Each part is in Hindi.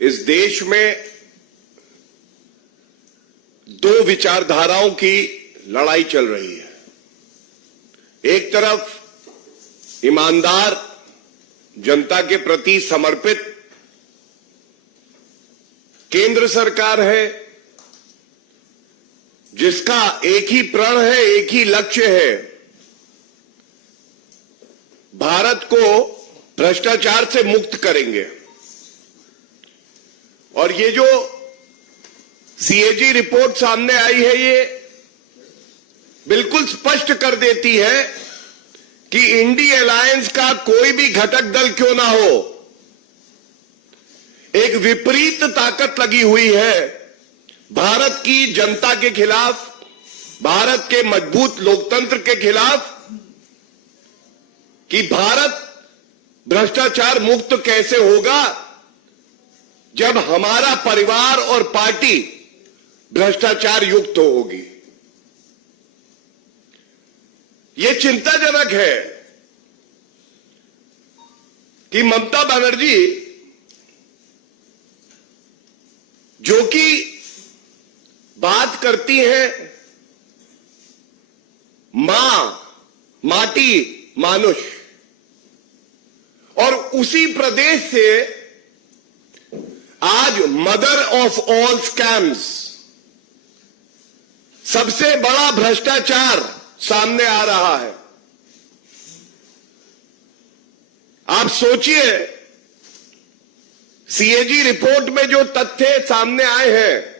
इस देश में दो विचारधाराओं की लड़ाई चल रही है। एक तरफ ईमानदार, जनता के प्रति समर्पित केंद्र सरकार है, जिसका एक ही प्रण है, एक ही लक्ष्य है, भारत को भ्रष्टाचार से मुक्त करेंगे। और ये जो सीएजी रिपोर्ट सामने आई है, ये बिल्कुल स्पष्ट कर देती है कि इंडी अलायंस का कोई भी घटक दल क्यों ना हो, एक विपरीत ताकत लगी हुई है भारत की जनता के खिलाफ, भारत के मजबूत लोकतंत्र के खिलाफ, कि भारत भ्रष्टाचार मुक्त कैसे होगा जब हमारा परिवार और पार्टी भ्रष्टाचार युक्त होगी। यह चिंताजनक है कि ममता बनर्जी, जो कि बात करती हैं मां, माटी, मानुष, और उसी प्रदेश से आज मदर ऑफ ऑल स्कैम्स, सबसे बड़ा भ्रष्टाचार सामने आ रहा है। आप सोचिए, सीएजी रिपोर्ट में जो तथ्य सामने आए हैं,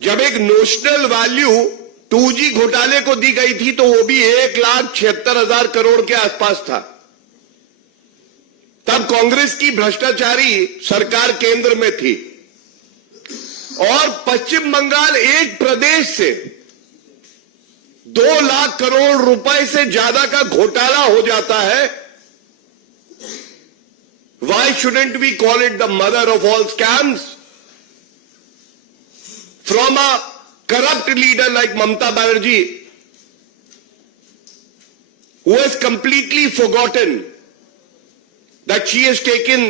जब एक नोशनल वैल्यू 2G घोटाले को दी गई थी तो वो भी 1,76,000 करोड़ के आसपास था। तब कांग्रेस की भ्रष्टाचारी सरकार केंद्र में थी और पश्चिम बंगाल एक प्रदेश से 2 लाख करोड़ रुपए से ज्यादा का घोटाला हो जाता है। Why shouldn't we call it the mother of all scams? From a corrupt leader like Mamata Banerjee, who has completely forgotten that she has taken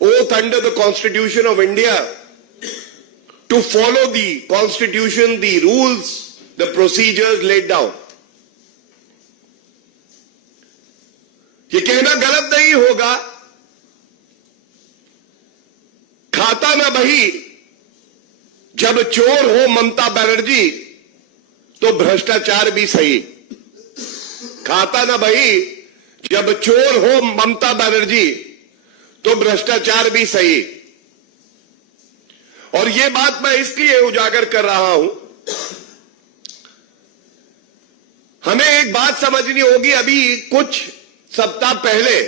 oath under the Constitution of India to follow the Constitution, the rules, the procedures laid down. ये कहना गलत नहीं होगा, खाता ना बही, जब चोर हो ममता बनर्जी तो भ्रष्टाचार भी सही। खाता ना बही, जब चोर हो ममता बनर्जी तो भ्रष्टाचार भी सही। और यह बात मैं इसलिए उजागर कर रहा हूं, हमें एक बात समझनी होगी। अभी कुछ सप्ताह पहले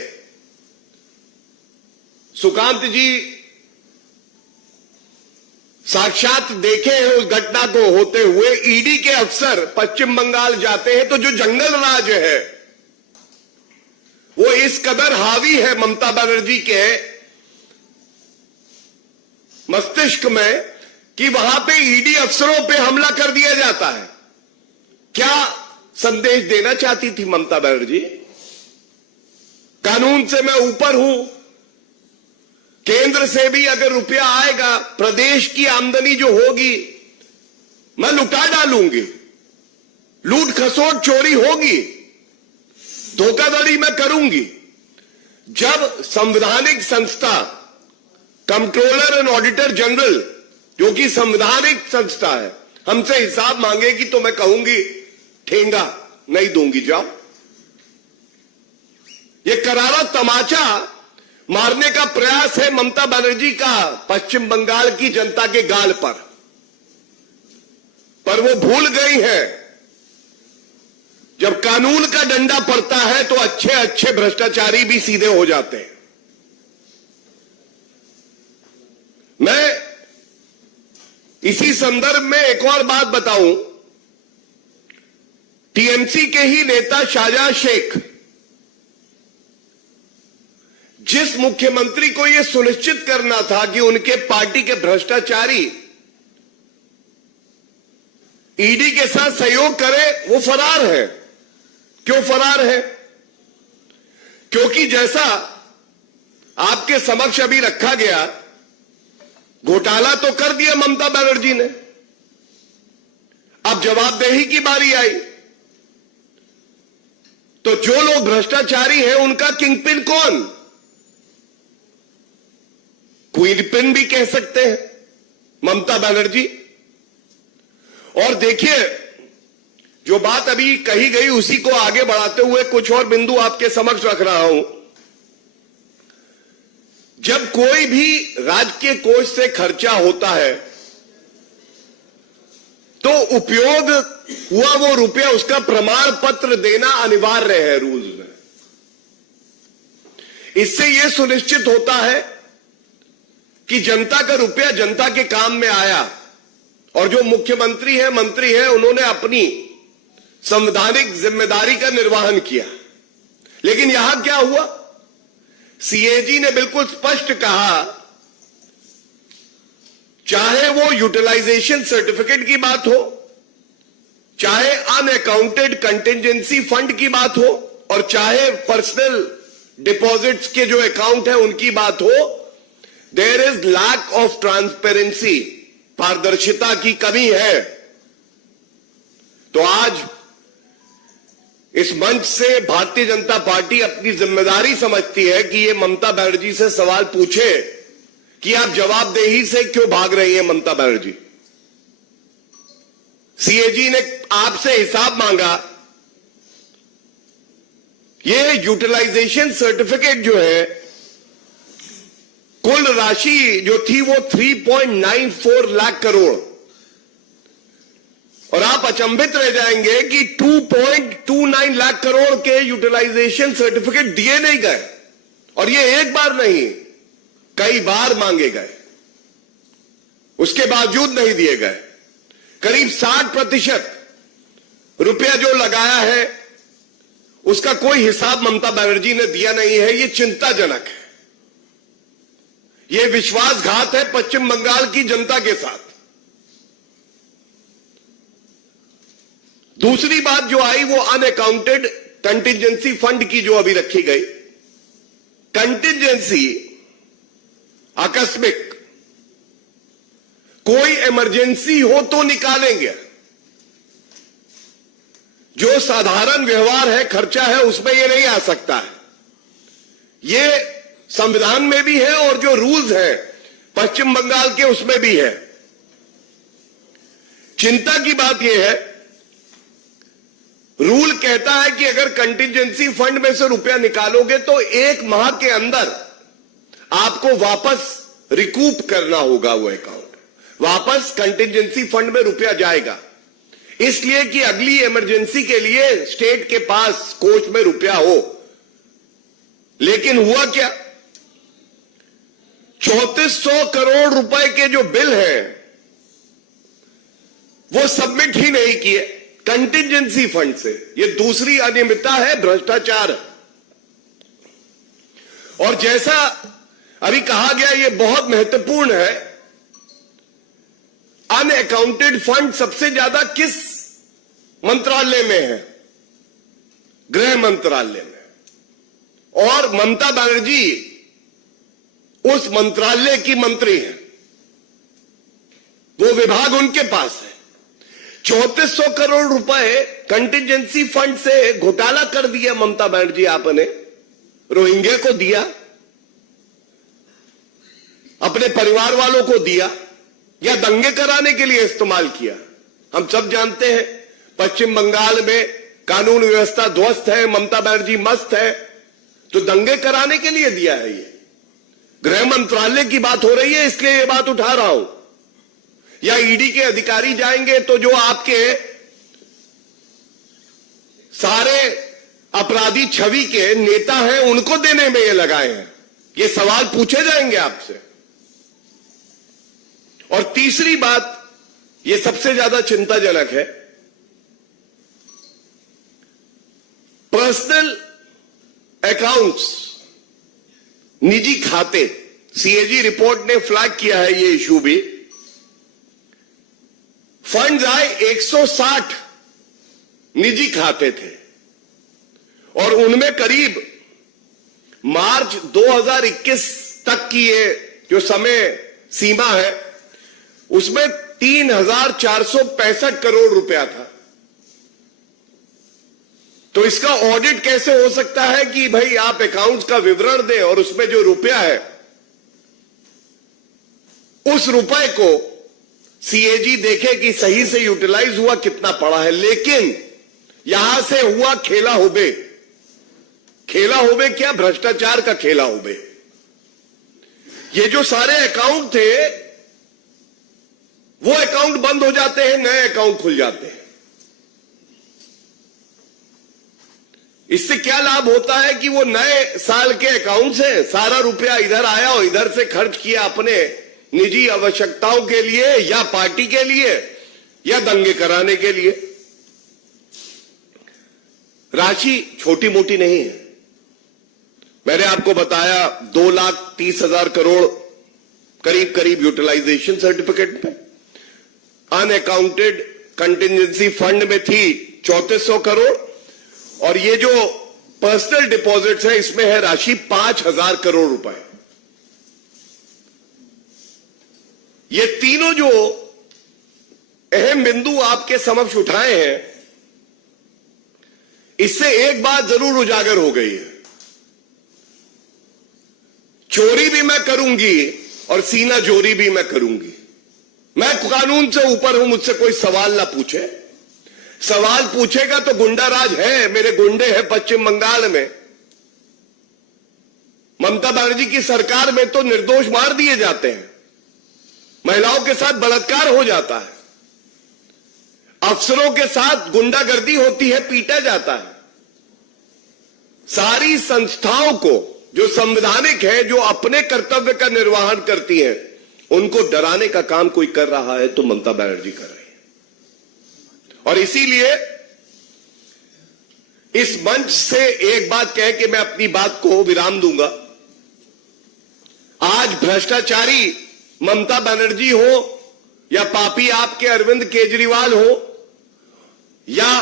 सुकांत जी साक्षात देखे हैं उस घटना को होते हुए। ईडी के अफसर पश्चिम बंगाल जाते हैं तो जो जंगल राज है वो इस कदर हावी है ममता बनर्जी के मस्तिष्क में कि वहां पे ईडी अफसरों पे हमला कर दिया जाता है। क्या संदेश देना चाहती थी ममता बनर्जी? कानून से मैं ऊपर हूं, केंद्र से भी अगर रुपया आएगा, प्रदेश की आमदनी जो होगी मैं लुटा डालूंगी, लूट खसोट चोरी होगी, धोखाधड़ी मैं करूंगी। जब संवैधानिक संस्था कंट्रोलर एंड ऑडिटर जनरल, जो कि संवैधानिक संस्था है, हमसे हिसाब मांगेगी तो मैं कहूंगी ठेंगा नहीं दूंगी, जाओ। ये करारा तमाचा मारने का प्रयास है ममता बनर्जी का पश्चिम बंगाल की जनता के गाल पर वो भूल गई है जब कानून का डंडा पड़ता है तो अच्छे अच्छे भ्रष्टाचारी भी सीधे हो जाते हैं। मैं इसी संदर्भ में एक और बात बताऊं, टीएमसी के ही नेता शाहजहां शेख, जिस मुख्यमंत्री को यह सुनिश्चित करना था कि उनके पार्टी के भ्रष्टाचारी ईडी के साथ सहयोग करे, वो फरार है। क्यों फरार है? क्योंकि जैसा आपके समक्ष अभी रखा गया, घोटाला तो कर दिया ममता बनर्जी ने, अब जवाबदेही की बारी आई तो जो लोग भ्रष्टाचारी हैं उनका किंगपिन कौन? क्वीनपिन भी कह सकते हैं ममता बनर्जी। और देखिए, जो बात अभी कही गई उसी को आगे बढ़ाते हुए कुछ और बिंदु आपके समक्ष रख रहा हूं। जब कोई भी राज्य के कोष से खर्चा होता है तो उपयोग हुआ वो रुपया, उसका प्रमाण पत्र देना अनिवार्य है रूल्स में। इससे यह सुनिश्चित होता है कि जनता का रुपया जनता के काम में आया और जो मुख्यमंत्री है, मंत्री है, उन्होंने अपनी संवैधानिक जिम्मेदारी का निर्वहन किया। लेकिन यहां क्या हुआ? सीएजी ने बिल्कुल स्पष्ट कहा, चाहे वो यूटिलाइजेशन सर्टिफिकेट की बात हो, चाहे अनअकाउंटेड कंटिजेंसी फंड की बात हो, और चाहे पर्सनल डिपॉजिट्स के जो अकाउंट है उनकी बात हो, there is lack of transparency, पारदर्शिता की कमी है। तो आज इस मंच से भारतीय जनता पार्टी अपनी जिम्मेदारी समझती है कि ये ममता बनर्जी से सवाल पूछे कि आप जवाबदेही से क्यों भाग रही हैं ममता बनर्जी। सीएजी ने आपसे हिसाब मांगा। ये यूटिलाइजेशन सर्टिफिकेट जो है, कुल राशि जो थी वो 3.94 लाख करोड़, और आप अचंभित रह जाएंगे कि 2.29 लाख करोड़ के यूटिलाइजेशन सर्टिफिकेट दिए नहीं गए। और ये एक बार नहीं, कई बार मांगे गए, उसके बावजूद नहीं दिए गए। करीब 60% रुपया जो लगाया है उसका कोई हिसाब ममता बनर्जी ने दिया नहीं है। ये चिंताजनक है, ये विश्वासघात है पश्चिम बंगाल की जनता के साथ। दूसरी बात जो आई वो अनअकाउंटेड कंटिजेंसी फंड की जो अभी रखी गई। कंटिजेंसी आकस्मिक, कोई इमरजेंसी हो तो निकालेंगे, जो साधारण व्यवहार है, खर्चा है, उसमें ये नहीं आ सकता है। ये संविधान में भी है और जो रूल्स है पश्चिम बंगाल के उसमें भी है। चिंता की बात यह है, रूल कहता है कि अगर कंटिजेंसी फंड में से रुपया निकालोगे तो 1 माह के अंदर आपको वापस रिकूप करना होगा वो अकाउंट, वापस कंटिजेंसी फंड में रुपया जाएगा, इसलिए कि अगली इमरजेंसी के लिए स्टेट के पास कोष में रुपया हो। लेकिन हुआ क्या? 3400 करोड़ रुपए के जो बिल हैं वो सबमिट ही नहीं किए कंटिजेंसी फंड से। ये दूसरी अनियमितता है, भ्रष्टाचार। और जैसा अभी कहा गया, ये बहुत महत्वपूर्ण है, अनअकाउंटेड फंड सबसे ज्यादा किस मंत्रालय में है? गृह मंत्रालय में। और ममता बनर्जी उस मंत्रालय की मंत्री है, वो विभाग उनके पास है। 3400 करोड़ रुपए कंटिजेंसी फंड से घोटाला कर दिया ममता बनर्जी आपने। रोहिंग्या को दिया, अपने परिवार वालों को दिया, या दंगे कराने के लिए इस्तेमाल किया? हम सब जानते हैं पश्चिम बंगाल में कानून व्यवस्था ध्वस्त है, ममता बनर्जी मस्त है, तो दंगे कराने के लिए दिया है। ये गृह मंत्रालय की बात हो रही है, इसलिए ये बात उठा रहा हूं। या ईडी के अधिकारी जाएंगे तो जो आपके सारे अपराधी छवि के नेता हैं उनको देने में ये लगाए हैं, ये सवाल पूछे जाएंगे आपसे। और तीसरी बात, ये सबसे ज्यादा चिंताजनक है, पर्सनल अकाउंट्स, निजी खाते। सीएजी रिपोर्ट ने फ्लैग किया है ये इशू भी। फंड्स आए 160 निजी खाते थे और उनमें करीब मार्च 2021 तक की ये जो समय सीमा है उसमें 3,465 करोड़ रुपया था। तो इसका ऑडिट कैसे हो सकता है कि भाई आप अकाउंट्स का विवरण दें और उसमें जो रुपया है उस रुपए को सीएजी देखे कि सही से यूटिलाइज हुआ, कितना पड़ा है। लेकिन यहां से हुआ खेला होबे। खेला होबे क्या? भ्रष्टाचार का खेला होबे। ये जो सारे अकाउंट थे वो अकाउंट बंद हो जाते हैं, नए अकाउंट खुल जाते हैं। इससे क्या लाभ होता है कि वो नए साल के अकाउंट से सारा रुपया इधर आया और इधर से खर्च किया अपने निजी आवश्यकताओं के लिए या पार्टी के लिए या दंगे कराने के लिए। राशि छोटी मोटी नहीं है। मैंने आपको बताया 2,30,000 करोड़ करीब करीब यूटिलाइजेशन सर्टिफिकेट पे, अनअकाउंटेड कंटिजेंसी फंड में थी 3,400 करोड़ और ये जो पर्सनल डिपॉजिट्स है इसमें है राशि 5,000 करोड़ रुपए। ये तीनों जो अहम बिंदु आपके समक्ष उठाए हैं इससे एक बात जरूर उजागर हो गई है। चोरी भी मैं करूंगी और सीना जोरी भी मैं करूंगी। मैं कानून से ऊपर हूं, मुझसे कोई सवाल ना पूछे। सवाल पूछेगा तो गुंडा राज है, मेरे गुंडे हैं पश्चिम बंगाल में। ममता बनर्जी की सरकार में तो निर्दोष मार दिए जाते हैं, महिलाओं के साथ बलात्कार हो जाता है, अफसरों के साथ गुंडागर्दी होती है, पीटा जाता है। सारी संस्थाओं को जो संवैधानिक है, जो अपने कर्तव्य का निर्वहन करती है, उनको डराने का काम कोई कर रहा है तो ममता बनर्जी कर रही है। और इसीलिए इस मंच से एक बात कह के मैं अपनी बात को विराम दूंगा। आज भ्रष्टाचारी ममता बनर्जी हो या पापी आपके अरविंद केजरीवाल हो या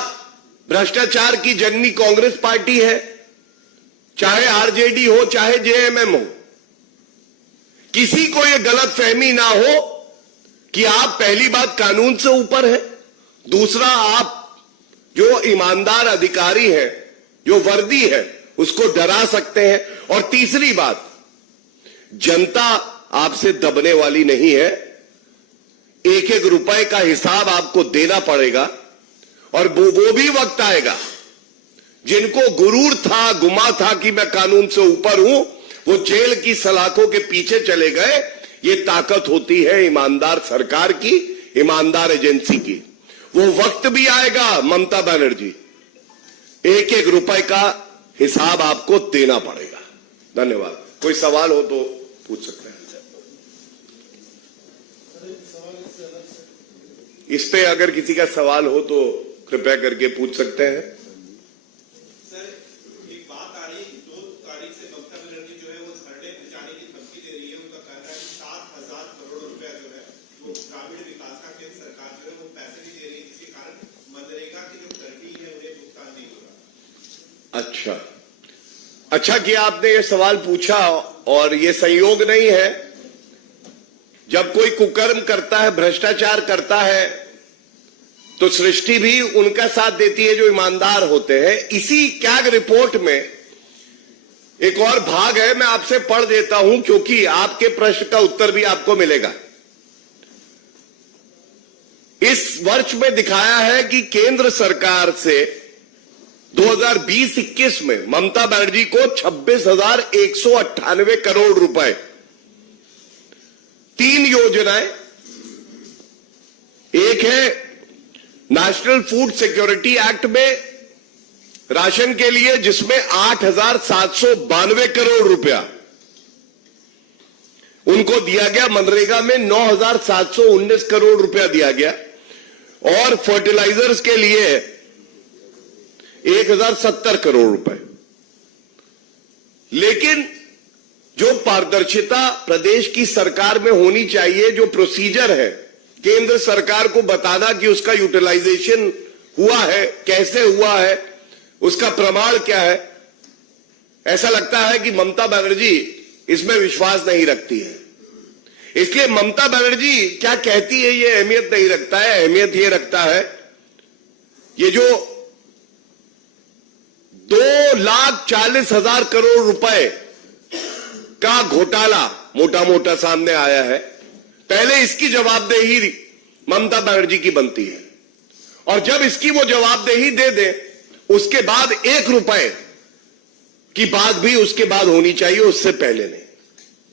भ्रष्टाचार की जननी कांग्रेस पार्टी है, चाहे आरजेडी हो चाहे जेएमएम हो, किसी को यह गलतफहमी ना हो कि आप पहली बात कानून से ऊपर है, दूसरा आप जो ईमानदार अधिकारी है, जो वर्दी है, उसको डरा सकते हैं, और तीसरी बात, जनता आपसे दबने वाली नहीं है। एक एक रुपए का हिसाब आपको देना पड़ेगा और वो भी वक्त आएगा। जिनको गुरूर था, गुमा था कि मैं कानून से ऊपर हूं, वो जेल की सलाखों के पीछे चले गए। ये ताकत होती है ईमानदार सरकार की, ईमानदार एजेंसी की। वो वक्त भी आएगा ममता बनर्जी, एक एक रुपए का हिसाब आपको देना पड़ेगा। धन्यवाद। कोई सवाल हो तो पूछ सकते हैं। इस पे अगर किसी का सवाल हो तो कृपया करके पूछ सकते हैं। सर, एक बात आ रही है, 2 तारीख से ममता बनर्जी जो है वो धरने पहुंचाने की धमकी दे रही है। उनका कहना है कि 7,000 करोड़ रुपया जो है वो ग्रामीण विकास का केंद्र सरकार जो है वो पैसे नहीं दे रही है, जिसके कारण मनरेगा की जो कर्मी है उन्हें भुगतान नहीं हो रहा। अच्छा किया आपने ये सवाल पूछा, और ये संयोग नहीं है। जब कोई कुकर्म करता है, भ्रष्टाचार करता है, तो सृष्टि भी उनका साथ देती है जो ईमानदार होते हैं। इसी कैग रिपोर्ट में एक और भाग है, मैं आपसे पढ़ देता हूं क्योंकि आपके प्रश्न का उत्तर भी आपको मिलेगा। इस वर्ष में दिखाया है कि केंद्र सरकार से 2020-21 में ममता बनर्जी को 26,198 करोड़ रुपए, 3 योजनाएं। एक है नेशनल फूड सिक्योरिटी एक्ट में राशन के लिए, जिसमें 8,792 करोड़ रुपया उनको दिया गया। मनरेगा में 9,719 करोड़ रुपया दिया गया, और फर्टिलाइजर्स के लिए 1,070 करोड़ रुपए। लेकिन जो पारदर्शिता प्रदेश की सरकार में होनी चाहिए, जो प्रोसीजर है, केंद्र सरकार को बताना कि उसका यूटिलाइजेशन हुआ है, कैसे हुआ है, उसका प्रमाण क्या है, ऐसा लगता है कि ममता बनर्जी इसमें विश्वास नहीं रखती है। इसलिए ममता बनर्जी क्या कहती है ये अहमियत नहीं रखता है। अहमियत ये रखता है ये जो 2,40,000 करोड़ रुपए का घोटाला मोटा मोटा सामने आया है, पहले इसकी जवाबदेही ममता बनर्जी की बनती है। और जब इसकी वो जवाबदेही दे दे, उसके बाद 1 रुपए की बात भी उसके बाद होनी चाहिए, उससे पहले नहीं।